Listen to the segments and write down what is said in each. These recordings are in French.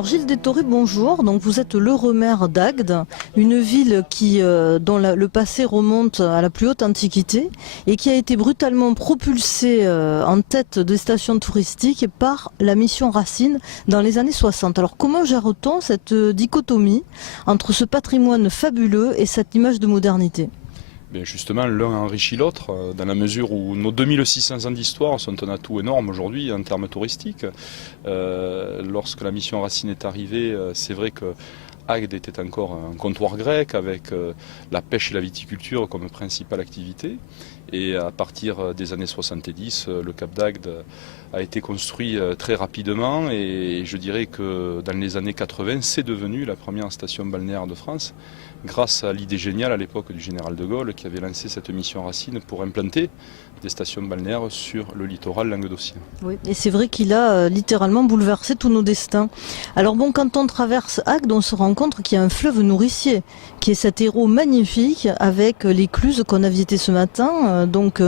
Alors Gilles Détoré, bonjour. Donc vous êtes l'heureux maire d'Agde, une ville dont le passé remonte à la plus haute antiquité et qui a été brutalement propulsée en tête des stations touristiques par la mission Racine dans les années 60. Alors comment gère-t-on cette dichotomie entre ce patrimoine fabuleux et cette image de modernité ? Bien justement, l'un enrichit l'autre, dans la mesure où nos 2600 ans d'histoire sont un atout énorme aujourd'hui en termes touristiques. Lorsque la mission Racine est arrivée, c'est vrai que Agde était encore un comptoir grec avec la pêche et la viticulture comme principale activité. Et à partir des années 70, le Cap d'Agde a été construit très rapidement et je dirais que dans les années 80, c'est devenu la première station balnéaire de France grâce à l'idée géniale à l'époque du général de Gaulle qui avait lancé cette mission Racine pour implanter des stations balnéaires sur le littoral languedocien. Oui, et c'est vrai qu'il a littéralement bouleversé tous nos destins. Alors bon, quand on traverse Agde, on se rend compte qu'il y a un fleuve nourricier, qui est cet héros magnifique avec l'écluse qu'on a visité ce matin. Donc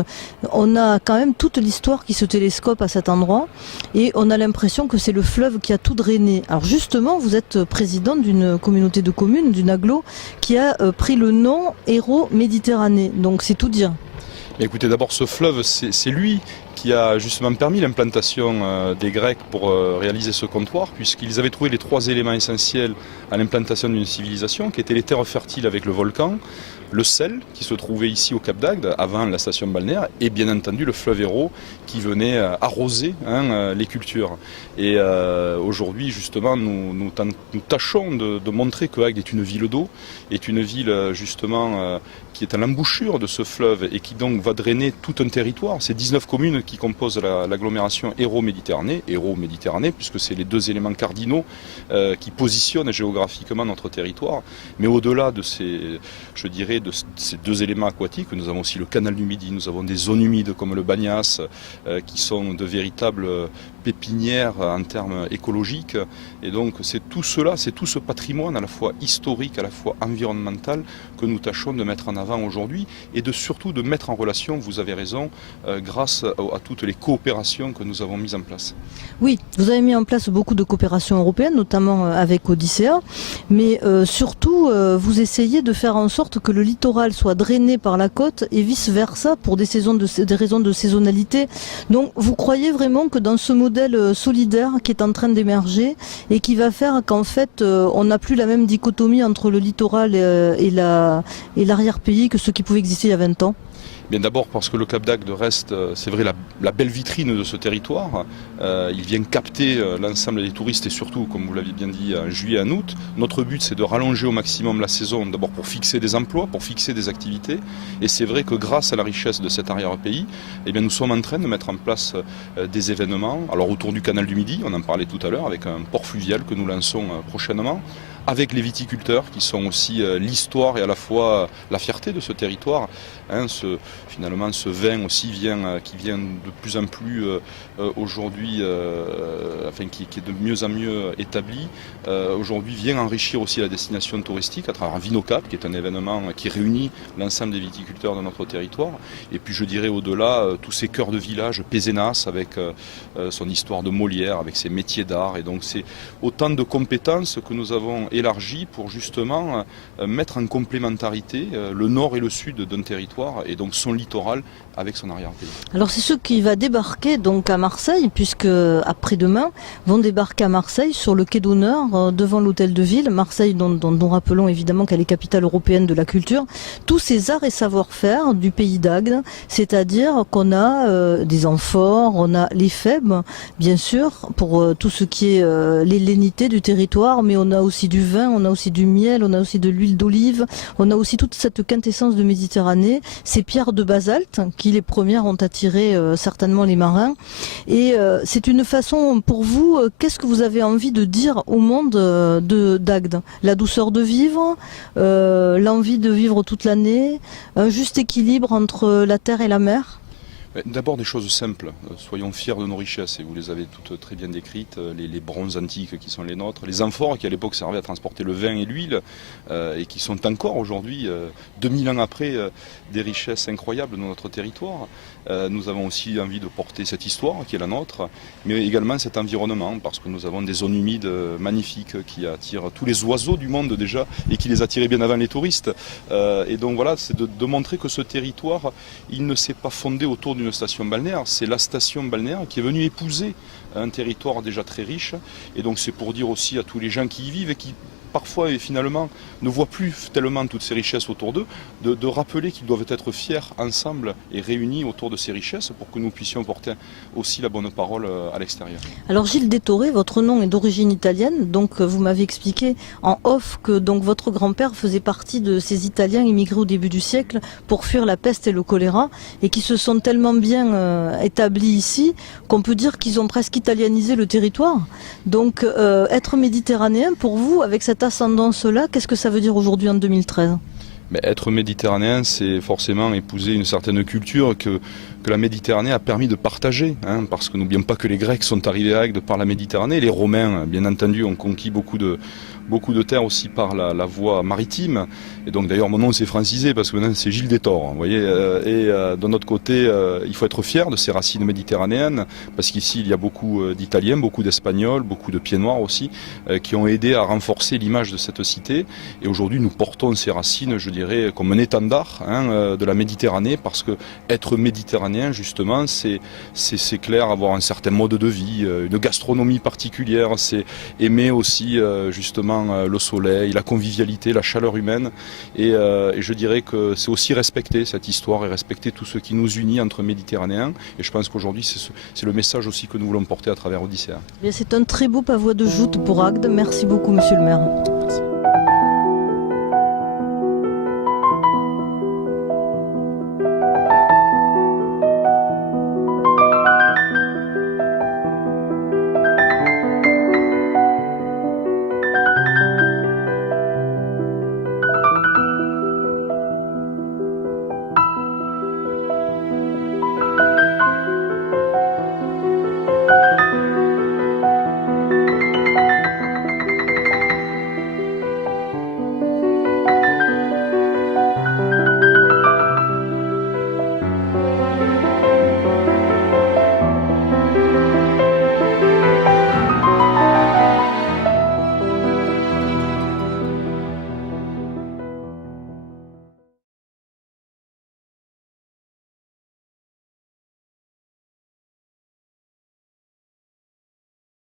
on a quand même toute l'histoire qui se télescope à cet endroit et on a l'impression que c'est le fleuve qui a tout drainé. Alors justement, vous êtes président d'une communauté de communes, d'une agglo, qui a pris le nom Hérault Méditerranée. Donc c'est tout dire. Écoutez, d'abord ce fleuve, c'est lui qui a justement permis l'implantation des Grecs pour réaliser ce comptoir, puisqu'ils avaient trouvé les trois éléments essentiels à l'implantation d'une civilisation, qui étaient les terres fertiles avec le volcan, le sel qui se trouvait ici au Cap d'Agde avant la station balnéaire et bien entendu le fleuve Hérault qui venait arroser les cultures. Et aujourd'hui justement nous tâchons de montrer que Agde est une ville d'eau, est une ville justement qui est à l'embouchure de ce fleuve et qui donc va drainer tout un territoire. C'est 19 communes qui composent l'agglomération Hérault-Méditerranée, Hérault-Méditerranée puisque c'est les deux éléments cardinaux qui positionnent géographiquement notre territoire. Mais au-delà de ces, je dirais, de ces deux éléments aquatiques, nous avons aussi le canal du Midi, nous avons des zones humides comme le Bagnas qui sont de véritables pépinières en termes écologiques. Et donc c'est tout cela, c'est tout ce patrimoine à la fois historique, à la fois environnemental que nous tâchons de mettre en avant aujourd'hui et surtout de mettre en relation, vous avez raison, grâce à toutes les coopérations que nous avons mises en place. Oui, vous avez mis en place beaucoup de coopérations européennes, notamment avec Odyssea, mais surtout vous essayez de faire en sorte que le littoral soit drainé par la côte et vice-versa pour des raisons de saisonnalité. Donc vous croyez vraiment que dans ce modèle solidaire qui est en train d'émerger et qui va faire qu'en fait on n'a plus la même dichotomie entre le littoral et l'arrière-pays que ce qui pouvait exister il y a 20 ans? Bien d'abord parce que le Cap d'Agde reste, c'est vrai, la belle vitrine de ce territoire. Il vient capter l'ensemble des touristes et surtout, comme vous l'aviez bien dit, en juillet et en août. Notre but, c'est de rallonger au maximum la saison, d'abord pour fixer des emplois, pour fixer des activités. Et c'est vrai que grâce à la richesse de cet arrière-pays, eh bien, nous sommes en train de mettre en place des événements. Alors autour du canal du Midi, on en parlait tout à l'heure, avec un port fluvial que nous lançons prochainement, avec les viticulteurs qui sont aussi l'histoire et à la fois la fierté de ce territoire. Finalement, ce vin aussi qui vient de plus en plus aujourd'hui, qui est de mieux en mieux établi, aujourd'hui vient enrichir aussi la destination touristique à travers Vinocap, qui est un événement qui réunit l'ensemble des viticulteurs de notre territoire. Et puis je dirais au-delà, tous ces cœurs de village, Pézenas avec son histoire de Molière, avec ses métiers d'art. Et donc c'est autant de compétences que nous avons élargies pour justement mettre en complémentarité le nord et le sud d'un territoire et donc son littoral avec son arrière-pays. Alors c'est ce qui va débarquer donc à Marseille, puisque après-demain vont débarquer à Marseille sur le quai d'honneur devant l'hôtel de ville, Marseille dont rappelons évidemment qu'elle est capitale européenne de la culture, tous ces arts et savoir-faire du pays d'Agde, c'est-à-dire qu'on a des amphores, on a les fèbes bien sûr pour tout ce qui est l'hellénité du territoire, mais on a aussi du vin, on a aussi du miel, on a aussi de l'huile d'olive, on a aussi toute cette quintessence de Méditerranée, ces pierres de basalte qui les premières ont attiré certainement les marins. Et c'est une façon pour vous, qu'est-ce que vous avez envie de dire au monde d'Agde? La douceur de vivre, l'envie de vivre toute l'année, un juste équilibre entre la terre et la mer? D'abord des choses simples, soyons fiers de nos richesses, et vous les avez toutes très bien décrites, les bronzes antiques qui sont les nôtres, les amphores qui à l'époque servaient à transporter le vin et l'huile, et qui sont encore aujourd'hui, 2000 ans après, des richesses incroyables de notre territoire. Nous avons aussi envie de porter cette histoire qui est la nôtre, mais également cet environnement, parce que nous avons des zones humides magnifiques qui attirent tous les oiseaux du monde déjà, et qui les attiraient bien avant les touristes. Et donc voilà, c'est de montrer que ce territoire, il ne s'est pas fondé autour d'une station balnéaire, c'est la station balnéaire qui est venue épouser un territoire déjà très riche. Et donc c'est pour dire aussi à tous les gens qui y vivent et qui parfois et finalement ne voient plus tellement toutes ces richesses autour d'eux, de rappeler qu'ils doivent être fiers ensemble et réunis autour de ces richesses pour que nous puissions porter aussi la bonne parole à l'extérieur. Alors Gilles Détoré, votre nom est d'origine italienne, donc vous m'avez expliqué en off que donc votre grand-père faisait partie de ces Italiens immigrés au début du siècle pour fuir la peste et le choléra et qui se sont tellement bien établis ici qu'on peut dire qu'ils ont presque italianisé le territoire. Donc être méditerranéen pour vous, avec cette ascendance-là, qu'est-ce que ça veut dire aujourd'hui en 2013 ? Mais être méditerranéen, c'est forcément épouser une certaine culture que la Méditerranée a permis de partager, hein, parce que n'oublions pas que les Grecs sont arrivés à Agde par la Méditerranée, les Romains, bien entendu, ont conquis beaucoup de terres aussi par la voie maritime, et donc d'ailleurs mon nom s'est francisé parce que maintenant c'est Gilles Détor, vous voyez, et d'un autre côté, il faut être fier de ces racines méditerranéennes, parce qu'ici il y a beaucoup d'Italiens, beaucoup d'Espagnols, beaucoup de Pieds Noirs aussi, qui ont aidé à renforcer l'image de cette cité, et aujourd'hui nous portons ces racines, je dirais, comme un étendard, hein, de la Méditerranée, parce que être méditerranéen, justement, c'est clair, avoir un certain mode de vie, une gastronomie particulière, c'est aimer aussi justement le soleil, la convivialité, la chaleur humaine, et je dirais que c'est aussi respecter cette histoire et respecter tout ce qui nous unit entre Méditerranéens, et je pense qu'aujourd'hui c'est le message aussi que nous voulons porter à travers Odyssée. C'est un très beau pavois de joute pour Agde. Merci beaucoup, monsieur le maire. Merci.